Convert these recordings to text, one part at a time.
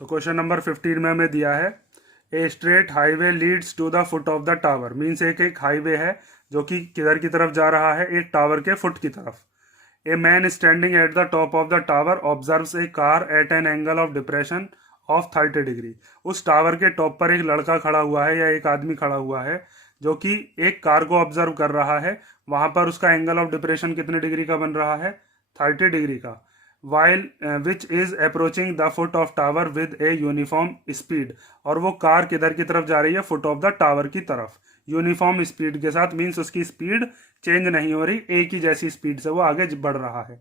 तो question number 15 में हमें दिया है a straight highway leads to the foot of the tower. Means एक हाईवे है जो कि किधर की तरफ जा रहा है, एक टावर के फुट की तरफ। A man standing at the top of the tower observes A car eight an angle of depression of 30 degree. उस टावर के टॉप पर एक लड़का खड़ा हुआ है या एक आदमी खड़ा हुआ है जो कि एक कार को ऑब्जर्व कर रहा है। वहां पर उसका एंगल ऑफ डिप्रेशन कितने डिग्री का बन रहा है? 30 डिग्री का। While which is approaching the foot of tower with a uniform speed. और वो कार किधर की तरफ जा रही है? फुट ऑफ द टावर की तरफ, यूनिफॉर्म स्पीड के साथ। मीन्स उसकी स्पीड चेंज नहीं हो रही, एक ही जैसी स्पीड से वो आगे बढ़ रहा है।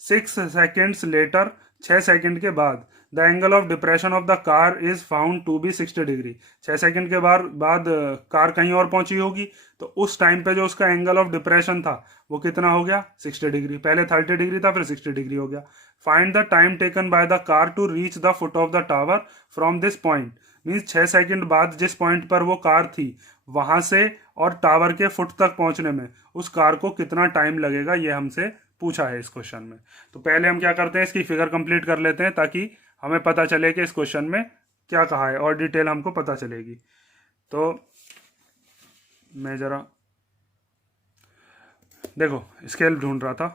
6 सेकेंड्स लेटर, 6 सेकेंड के बाद the angle of depression of the car is found to be 60 degree. 6 second के बाद कार कहीं और पहुंची होगी, तो उस टाइम पे जो उसका एंगल ऑफ डिप्रेशन था वो कितना हो गया? 60 डिग्री। पहले 30 डिग्री था, फिर 60 डिग्री हो गया। Find the time taken by the car to reach the foot of the tower from this point. Means 6 second बाद जिस पॉइंट पर वो कार थी वहां से और टावर के फुट तक पहुंचने में उस कार को कितना टाइम लगेगा, ये हमसे पूछा है इस क्वेश्चन में। तो पहले हम क्या करते हैं, इसकी फिगर कंप्लीट कर लेते हैं ताकि हमें पता चले कि इस क्वेश्चन में क्या कहा है और डिटेल हमको पता चलेगी। तो मैं जरा देखो स्केल ढूंढ रहा था,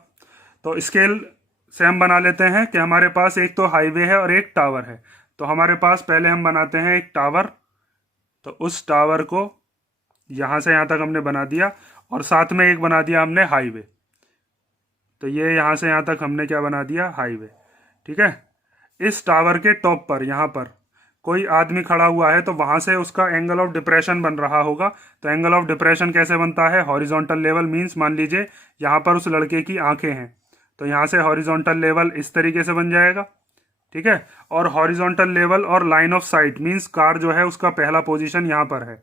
तो स्केल से हम बना लेते हैं कि हमारे पास एक तो हाईवे है और एक टावर है। तो हमारे पास पहले हम बनाते हैं एक टावर। तो उस टावर को यहाँ से यहाँ तक हमने बना दिया और साथ में एक बना दिया हमने हाईवे। तो ये यहाँ से यहाँ तक हमने क्या बना दिया? हाईवे। ठीक है। इस टावर के टॉप पर यहाँ पर कोई आदमी खड़ा हुआ है, तो वहां से उसका एंगल ऑफ डिप्रेशन बन रहा होगा। तो एंगल ऑफ डिप्रेशन कैसे बनता है? Horizontal level. मीन्स मान लीजिए यहाँ पर उस लड़के की आंखें हैं, तो यहाँ से हॉरिजॉन्टल लेवल इस तरीके से बन जाएगा। ठीक है। और हॉरिजॉन्टल लेवल और line of site means car जो है उसका पहला पोजीशन यहाँ पर है,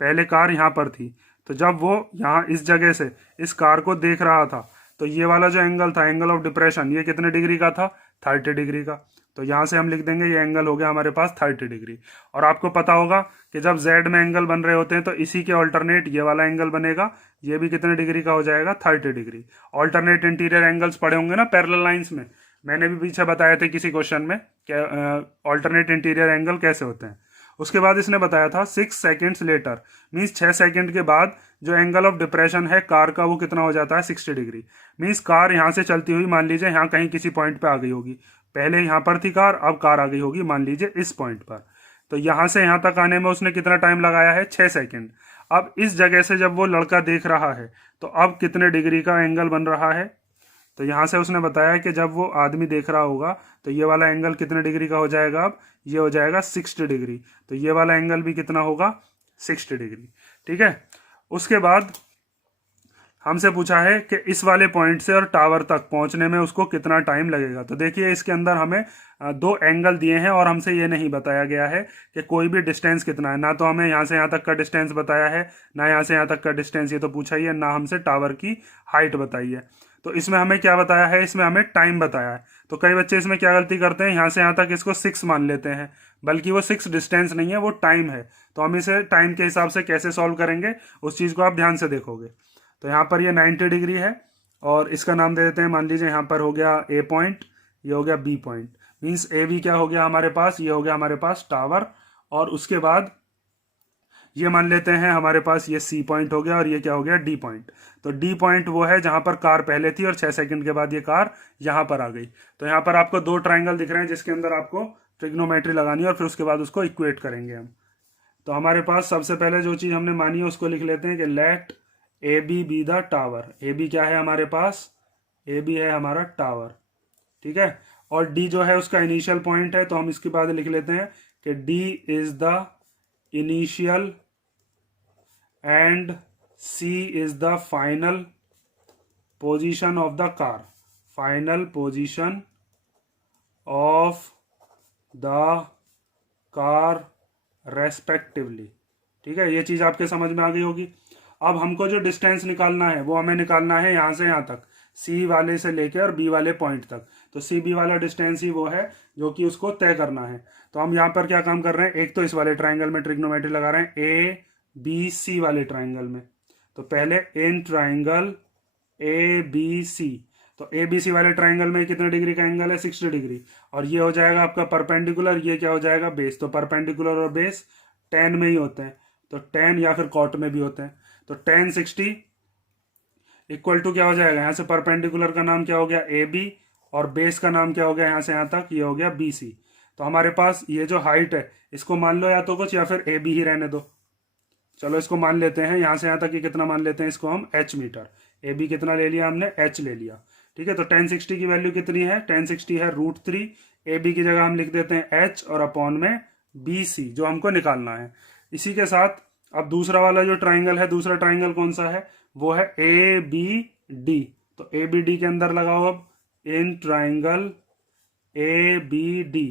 पहले कार यहाँ पर थी। तो जब वो यहाँ इस जगह से इस कार को देख रहा था, तो ये वाला जो एंगल था, एंगल ऑफ डिप्रेशन, ये कितने डिग्री का था? 30 डिग्री का। तो यहाँ से हम लिख देंगे ये एंगल हो गया हमारे पास 30 डिग्री। और आपको पता होगा कि जब जेड में एंगल बन रहे होते हैं तो इसी के ऑल्टरनेट ये वाला एंगल बनेगा, ये भी कितने डिग्री का हो जाएगा? 30 डिग्री। ऑल्टरनेट इंटीरियर एंगल्स पढ़े होंगे ना पैरेलल लाइंस में, मैंने भी पीछे बताए थे किसी क्वेश्चन में कि ऑल्टरनेट इंटीरियर एंगल कैसे होते हैं। उसके बाद इसने बताया था 6 सेकेंड्स लेटर। मीन्स 6 सेकेंड के बाद जो एंगल ऑफ डिप्रेशन है कार का वो कितना हो जाता है? 60 डिग्री। मीन्स कार यहाँ से चलती हुई मान लीजिए यहाँ कहीं किसी पॉइंट पे आ गई होगी, पहले यहाँ पर थी कार, अब कार आ गई होगी मान लीजिए इस पॉइंट पर। तो यहाँ से यहाँ तक आने में उसने कितना टाइम लगाया है? 6 सेकेंड। अब इस जगह से जब वो लड़का देख रहा है तो अब कितने डिग्री का एंगल बन रहा है? तो यहाँ से उसने बताया कि जब वो आदमी देख रहा होगा तो ये वाला एंगल कितने डिग्री का हो जाएगा? अब ये हो जाएगा 60 डिग्री। तो ये वाला एंगल भी कितना होगा? 60 डिग्री। ठीक है। उसके बाद हमसे पूछा है कि इस वाले पॉइंट से और टावर तक पहुंचने में उसको कितना टाइम लगेगा। तो देखिए इसके अंदर हमें दो एंगल दिए हैं और हमसे ये नहीं बताया गया है कि कोई भी डिस्टेंस कितना है। ना तो हमें यहाँ से यहाँ तक का डिस्टेंस बताया है, ना यहाँ से यहाँ तक का डिस्टेंस ये तो पूछा ही है, ना हमसे टावर की हाइट बताई है। तो इसमें हमें क्या बताया है? इसमें हमें टाइम बताया है। तो कई बच्चे इसमें क्या गलती करते हैं, यहाँ से यहाँ तक इसको 6 मान लेते हैं, बल्कि वो 6 डिस्टेंस नहीं है, वो टाइम है। तो हम इसे टाइम के हिसाब से कैसे सॉल्व करेंगे उस चीज़ को आप ध्यान से देखोगे। तो यहाँ पर ये 90 डिग्री है और इसका नाम दे देते हैं, मान लीजिए यहाँ पर हो गया ए पॉइंट, ये हो गया B point. Means A B क्या हो गया हमारे पास? ये हो गया हमारे पास टावर। और उसके बाद ये मान लेते हैं हमारे पास ये सी पॉइंट हो गया और ये क्या हो गया? D point. तो डी पॉइंट वो है जहां पर कार पहले थी और 6 सेकंड के बाद ये कार यहाँ पर आ गई। तो यहाँ पर आपको दो ट्राइंगल दिख रहे हैं जिसके अंदर आपको ट्रिग्नोमेट्री लगानी है और फिर उसके बाद उसको इक्वेट करेंगे हम। तो हमारे पास सबसे पहले जो चीज़ हमने मानी है उसको लिख लेते हैं कि let A B the tower. A B क्या है हमारे पास? ए बी है हमारा टावर। ठीक है। और डी जो है उसका इनिशियल पॉइंट है, तो हम इसके बाद लिख लेते हैं कि D is the initial and C is the final position of the car. Final position of the car respectively. ठीक है, ये चीज आपके समझ में आ गई होगी। अब हमको जो डिस्टेंस निकालना है वो हमें निकालना है यहाँ से यहाँ तक, सी वाले से लेकर और बी वाले पॉइंट तक। तो सी बी वाला डिस्टेंस ही वो है जो कि उसको तय करना है। तो हम यहाँ पर क्या काम कर रहे हैं, एक तो इस वाले ट्राइंगल में ट्रिग्नोमेट्री लगा रहे हैं, ए बी सी वाले ट्राइंगल में। तो पहले इन ट्राइंगल ए बी सी, तो ए बी सी वाले ट्राइंगल में कितने डिग्री का एंगल है, 60 डिग्री। और ये हो जाएगा आपका परपेंडिकुलर, ये क्या हो जाएगा, बेस। तो परपेंडिकुलर और बेस टेन में ही होते हैं, तो टेन या फिर कॉट में भी होते हैं। तो टेन 60 इक्वल टू क्या हो जाएगा, यहाँ से परपेंडिकुलर का नाम क्या हो गया, ए बी, और बेस का नाम क्या हो गया यहाँ से यहाँ तक, ये हो गया बी सी। तो हमारे पास ये जो हाइट है इसको मान लो या तो कुछ, या फिर ए बी ही रहने दो। चलो इसको मान लेते हैं, यहाँ से यहाँ तक ये कितना मान लेते हैं, इसको हम एच मीटर। ए बी कितना ले लिया हमने, एच ले लिया। ठीक है, तो 1060 की वैल्यू कितनी है, 1060 है √3। ए बी की जगह हम लिख देते हैं एच, और अपॉन में बी सी जो हमको निकालना है। इसी के साथ अब दूसरा वाला जो ट्राइंगल है, दूसरा ट्राइंगल कौन सा है, वो है ए बी डी। तो ए बी डी के अंदर लगाओ अब in triangle A B D.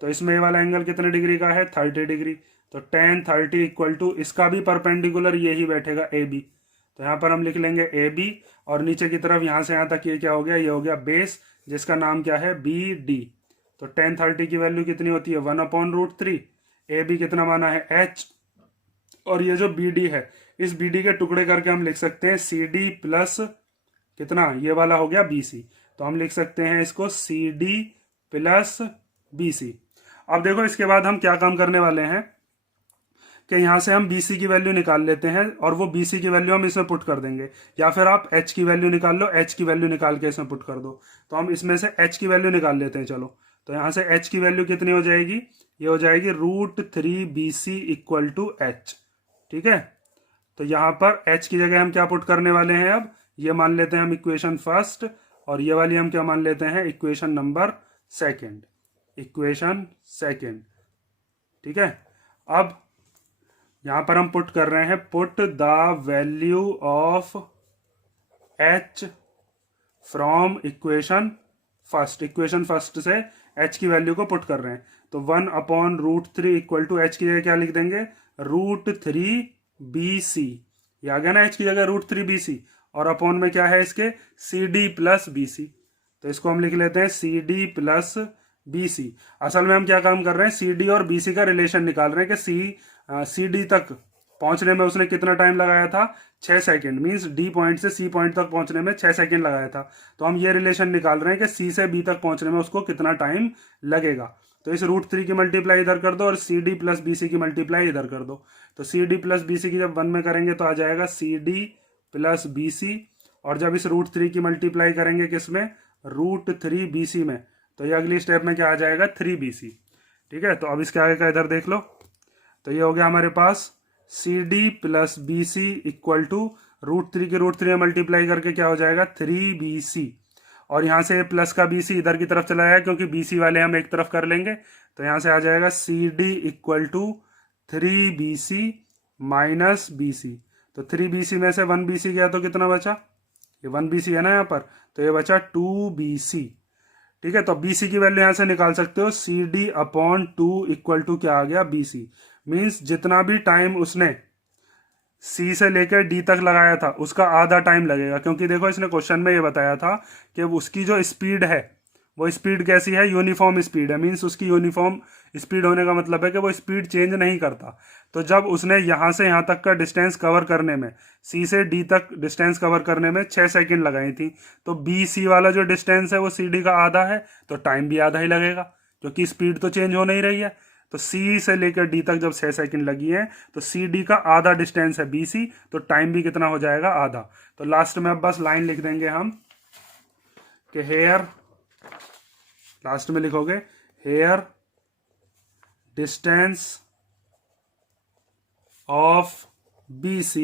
तो इसमें ये वाला एंगल कितने डिग्री का है, 30 डिग्री। तो 10 30 इक्वल टू, इसका भी परपेंडिकुलर यही बैठेगा ए बी। तो यहाँ पर हम लिख लेंगे ए बी, और नीचे की तरफ यहाँ से यहाँ तक ये क्या हो गया, ये हो गया बेस, जिसका नाम क्या है, बी डी। तो 10 30 की वैल्यू कितनी होती है, 1/√3। ए बी कितना माना है, एच, और ये जो बी डी है, इस बी डी के टुकड़े करके हम लिख सकते हैं सी डी प्लस कितना, ये वाला हो गया बी सी। तो हम लिख सकते हैं इसको C D plus B C. अब देखो इसके बाद हम क्या काम करने वाले हैं कि यहाँ से हम BC की वैल्यू निकाल लेते हैं, और वो BC की वैल्यू हम इसमें पुट कर देंगे, या फिर आप H की वैल्यू निकाल लो, H की वैल्यू निकाल के इसमें पुट कर दो। तो हम इसमें से H की वैल्यू निकाल लेते हैं। चलो, तो यहाँ से H की वैल्यू कितनी हो जाएगी, ये हो जाएगी √3 BC इक्वल टू H। ठीक है, तो यहाँ पर H की जगह हम क्या पुट करने वाले हैं, अब ये मान लेते हैं हम इक्वेशन फर्स्ट, और ये वाली हम क्या मान लेते हैं, equation number second, equation second. ठीक है, अब यहां पर हम पुट कर रहे हैं, put the value of H from equation first. Equation first से H की वैल्यू को पुट कर रहे हैं। तो 1/√3 इक्वल टू H की जगह क्या लिख देंगे, √3 BC। ये आ गया ना, H की जगह √3 BC, और अपॉन में क्या है इसके, CD प्लस BC। तो इसको हम लिख लेते हैं CD प्लस BC। असल में हम क्या काम कर रहे हैं, CD और BC का रिलेशन निकाल रहे हैं कि CD तक पहुंचने में उसने कितना टाइम लगाया था, 6 सेकंड। मींस D पॉइंट से C पॉइंट तक पहुंचने में 6 सेकंड लगाया था। तो हम ये रिलेशन निकाल रहे हैं कि C से B तक पहुंचने में उसको कितना टाइम लगेगा। तो इस √3 की मल्टीप्लाई इधर कर दो, और CD प्लस BC की मल्टीप्लाई इधर कर दो। तो CD प्लस BC की जब 1 में करेंगे तो आ जाएगा CD प्लस BC, और जब इस √3 की मल्टीप्लाई करेंगे किसमें, √3 BC में, तो ये अगली स्टेप में क्या आ जाएगा, 3 BC। ठीक है, तो अब इसके आगे का इधर देख लो। तो ये हो गया हमारे पास CD plus BC equal to √3 के √3 में मल्टीप्लाई करके क्या हो जाएगा, 3 BC। और यहाँ से प्लस का BC इधर की तरफ चला जाएगा, क्योंकि BC वाले हम एक तरफ कर लेंगे। तो यहाँ से आ जाएगा CD equal to 3 BC minus BC। तो 3 BC में से 1 BC गया तो कितना बचा, ये 1 BC है ना यहाँ पर, तो ये बचा 2 BC। ठीक है, तो BC की वैल्यू यहाँ से निकाल सकते हो, CD/2 इक्वल टू क्या आ गया, BC। मीन्स जितना भी टाइम उसने C से लेकर D तक लगाया था उसका आधा टाइम लगेगा, क्योंकि देखो इसने क्वेश्चन में ये बताया था कि उसकी जो स्पीड है, वो स्पीड कैसी है, यूनिफॉर्म स्पीड है। मीन्स उसकी यूनिफॉर्म स्पीड होने का मतलब है कि वो स्पीड चेंज नहीं करता। तो जब उसने यहाँ से यहाँ तक का डिस्टेंस कवर करने में, C से D तक डिस्टेंस कवर करने में 6 सेकंड लगाई थी, तो BC वाला जो डिस्टेंस है वो CD का आधा है, तो टाइम भी आधा ही लगेगा, क्योंकि स्पीड तो चेंज हो नहीं रही है। तो C से लेकर D तक जब 6 सेकंड लगी है, तो CD का आधा डिस्टेंस है BC, तो टाइम भी कितना हो जाएगा, आधा। तो लास्ट में अब बस लाइन लिख देंगे हम कि हेयर, लास्ट में लिखोगे here distance of BC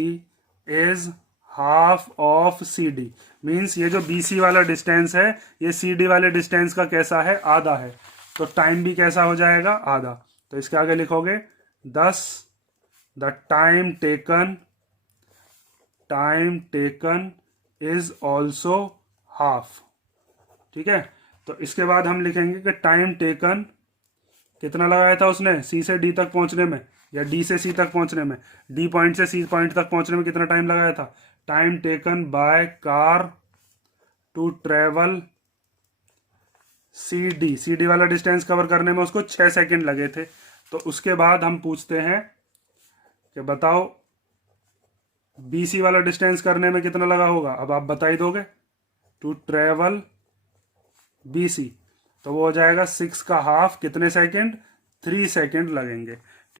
is half of CD। Means ये जो BC वाला डिस्टेंस है, ये CD वाले डिस्टेंस का कैसा है, आधा है। तो टाइम भी कैसा हो जाएगा, आधा। तो इसके आगे लिखोगे 10 the time taken is also half. ठीक है, तो इसके बाद हम लिखेंगे कि टाइम टेकन कितना लगाया था उसने C से D तक पहुंचने में, या D से C तक पहुंचने में, D पॉइंट से C पॉइंट तक पहुंचने में कितना टाइम लगाया था। Time taken by car to travel CD वाला डिस्टेंस कवर करने में उसको 6 सेकंड लगे थे। तो उसके बाद हम पूछते हैं कि बताओ BC वाला डिस्टेंस करने में कितना लगा होगा। अब आप बता ही दोगे, टू ट्रेवल BC, तो वो हो जाएगा 6 का हाफ कितने सेकंड, 3 सेकंड लगेंगे।